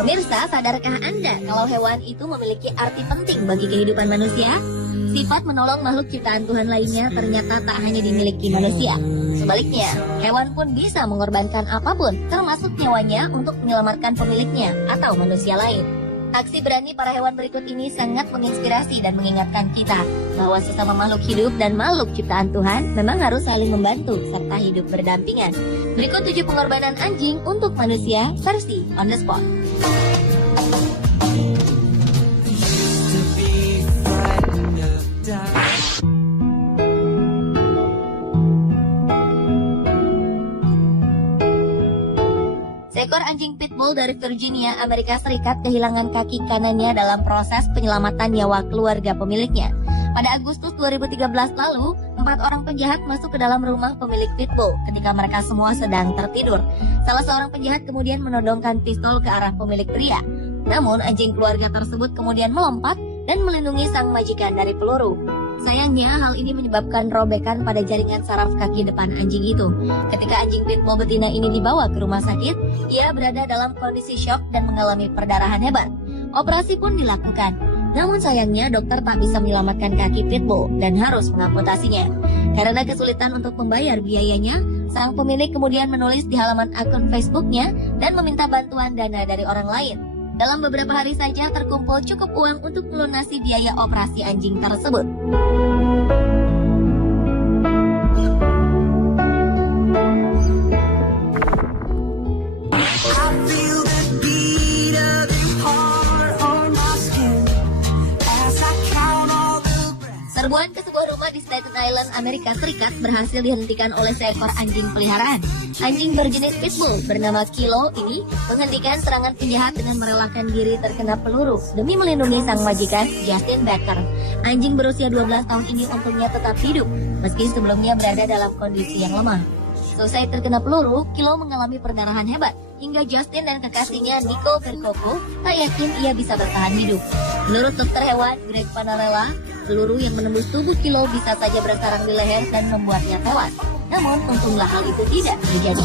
Pemirsa, sadarkah Anda kalau hewan itu memiliki arti penting bagi kehidupan manusia? Sifat menolong makhluk ciptaan Tuhan lainnya ternyata tak hanya dimiliki manusia. Sebaliknya, hewan pun bisa mengorbankan apapun, termasuk nyawanya untuk menyelamatkan pemiliknya atau manusia lain. Aksi berani para hewan berikut ini sangat menginspirasi dan mengingatkan kita bahwa sesama makhluk hidup dan makhluk ciptaan Tuhan memang harus saling membantu serta hidup berdampingan. Berikut 7 pengorbanan anjing untuk manusia versi on the spot. Seekor anjing pitbull dari Virginia, Amerika Serikat kehilangan kaki kanannya dalam proses penyelamatan nyawa keluarga pemiliknya. Pada Agustus 2013 lalu, 4 orang penjahat masuk ke dalam rumah pemilik pitbull ketika mereka semua sedang tertidur. Salah seorang penjahat kemudian menodongkan pistol ke arah pemilik pria. Namun, anjing keluarga tersebut kemudian melompat dan melindungi sang majikan dari peluru. Sayangnya, hal ini menyebabkan robekan pada jaringan saraf kaki depan anjing itu. Ketika anjing pitbull betina ini dibawa ke rumah sakit, ia berada dalam kondisi syok dan mengalami perdarahan hebat. Operasi pun dilakukan. Namun sayangnya, dokter tak bisa menyelamatkan kaki pitbull dan harus mengamputasinya. Karena kesulitan untuk membayar biayanya, sang pemilik kemudian menulis di halaman akun Facebooknya dan meminta bantuan dana dari orang lain. Dalam beberapa hari saja terkumpul cukup uang untuk melunasi biaya operasi anjing tersebut. Serbuan ke sebuah rumah di Staten Island, Amerika Serikat berhasil dihentikan oleh seekor anjing peliharaan. Anjing berjenis pitbull bernama Kilo ini menghentikan serangan penjahat dengan merelakan diri terkena peluru demi melindungi sang majikan, Justin Becker. Anjing berusia 12 tahun ini untungnya tetap hidup, meski sebelumnya berada dalam kondisi yang lemah. Selesai terkena peluru, Kilo mengalami perdarahan hebat, hingga Justin dan kekasihnya Nico Percoco tak yakin ia bisa bertahan hidup. Menurut dokter hewan Greg Panarella, peluru yang menembus tubuh Kilo bisa saja bersarang di leher dan membuatnya tewas. Namun, untunglah hal itu tidak terjadi.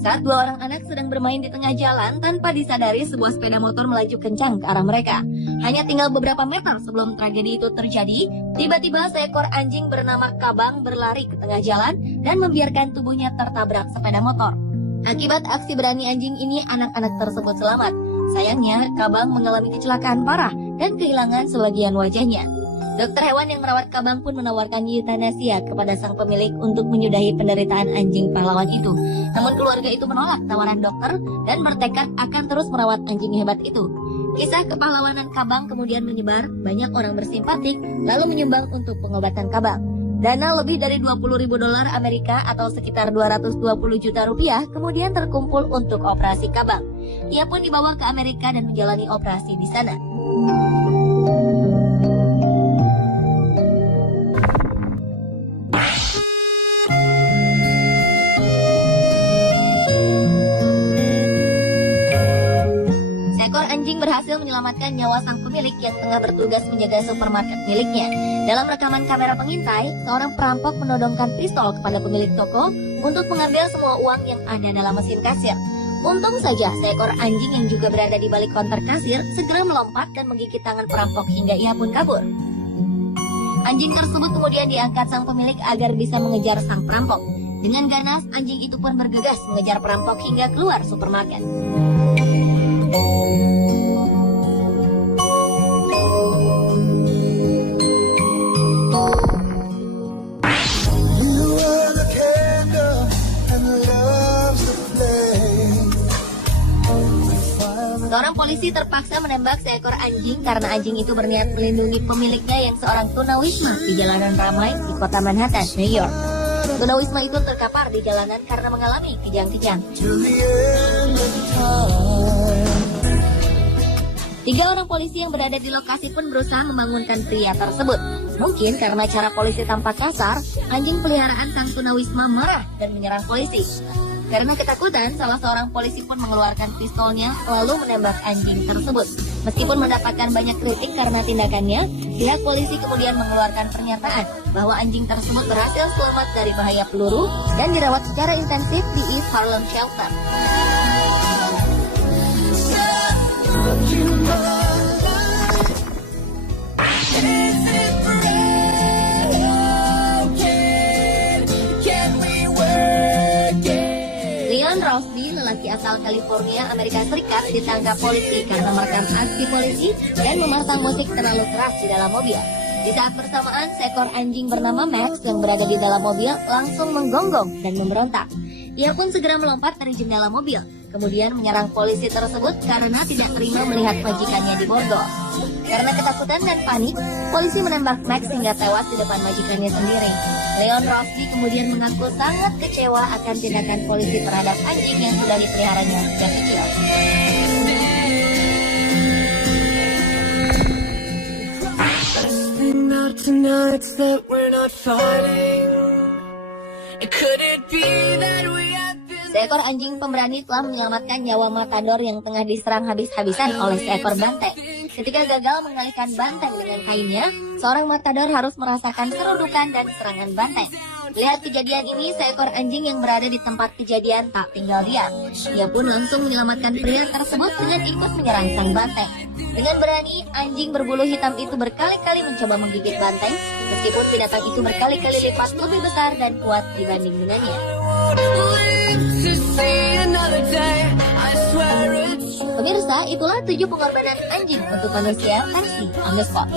Saat 2 orang anak sedang bermain di tengah jalan, tanpa disadari sebuah sepeda motor melaju kencang ke arah mereka. Hanya tinggal beberapa meter sebelum tragedi itu terjadi, tiba-tiba seekor anjing bernama Kabang berlari ke tengah jalan dan membiarkan tubuhnya tertabrak sepeda motor. Akibat aksi berani anjing ini, anak-anak tersebut selamat. Sayangnya, Kabang mengalami kecelakaan parah dan kehilangan sebagian wajahnya. Dokter hewan yang merawat Kabang pun menawarkan eutanasia kepada sang pemilik untuk menyudahi penderitaan anjing pahlawan itu. Namun keluarga itu menolak tawaran dokter dan bertekad akan terus merawat anjing hebat itu. Kisah kepahlawanan Kabang kemudian menyebar, banyak orang bersimpatik lalu menyumbang untuk pengobatan Kabang. Dana lebih dari $20.000 Amerika atau sekitar 220 juta rupiah kemudian terkumpul untuk operasi Kabang. Ia pun dibawa ke Amerika dan menjalani operasi di sana. Anjing berhasil menyelamatkan nyawa sang pemilik yang tengah bertugas menjaga supermarket miliknya. Dalam rekaman kamera pengintai, seorang perampok menodongkan pistol kepada pemilik toko untuk mengambil semua uang yang ada dalam mesin kasir. Untung saja seekor anjing yang juga berada di balik konter kasir segera melompat dan menggigit tangan perampok hingga ia pun kabur. Anjing tersebut kemudian diangkat sang pemilik agar bisa mengejar sang perampok. Dengan ganas, anjing itu pun bergegas mengejar perampok hingga keluar supermarket. Seorang polisi terpaksa menembak seekor anjing karena anjing itu berniat melindungi pemiliknya yang seorang tunawisma di jalanan ramai di kota Manhattan, New York. Tunawisma itu terkapar di jalanan karena mengalami kejang-kejang. 3 orang polisi yang berada di lokasi pun berusaha membangunkan pria tersebut. Mungkin karena cara polisi tampak kasar, anjing peliharaan sang tunawisma marah dan menyerang polisi. Karena ketakutan, salah seorang polisi pun mengeluarkan pistolnya lalu menembak anjing tersebut. Meskipun mendapatkan banyak kritik karena tindakannya, pihak polisi kemudian mengeluarkan pernyataan bahwa anjing tersebut berhasil selamat dari bahaya peluru dan dirawat secara intensif di East Harlem Shelter. Leon Rosby, lelaki asal California, Amerika Serikat, ditangkap polisi karena merekam aksi polisi dan memasang musik terlalu keras di dalam mobil. Di saat bersamaan, seekor anjing bernama Max yang berada di dalam mobil langsung menggonggong dan memberontak. Ia pun segera melompat dari jendela mobil, kemudian menyerang polisi tersebut karena tidak terima melihat majikannya diborgol. Karena ketakutan dan panik, polisi menembak Max hingga tewas di depan majikannya sendiri. Leon Rosby kemudian mengaku sangat kecewa akan tindakan polisi terhadap anjing yang sudah dipeliharanya sejak kecil. Seekor anjing pemberani telah menyelamatkan nyawa matador yang tengah diserang habis-habisan oleh seekor banteng. Ketika gagal mengalihkan banteng dengan kainnya, seorang matador harus merasakan kerudukan dan serangan banteng. Lihat kejadian ini, seekor anjing yang berada di tempat kejadian tak tinggal diam. Ia pun langsung menyelamatkan pria tersebut dengan ikut menyerang sang banteng. Dengan berani, anjing berbulu hitam itu berkali-kali mencoba menggigit banteng, meskipun binatang itu berkali-kali lipat lebih besar dan kuat dibanding dengannya. Pemirsa, itulah 7 pengorbanan anjing untuk manusia versi On The Spot.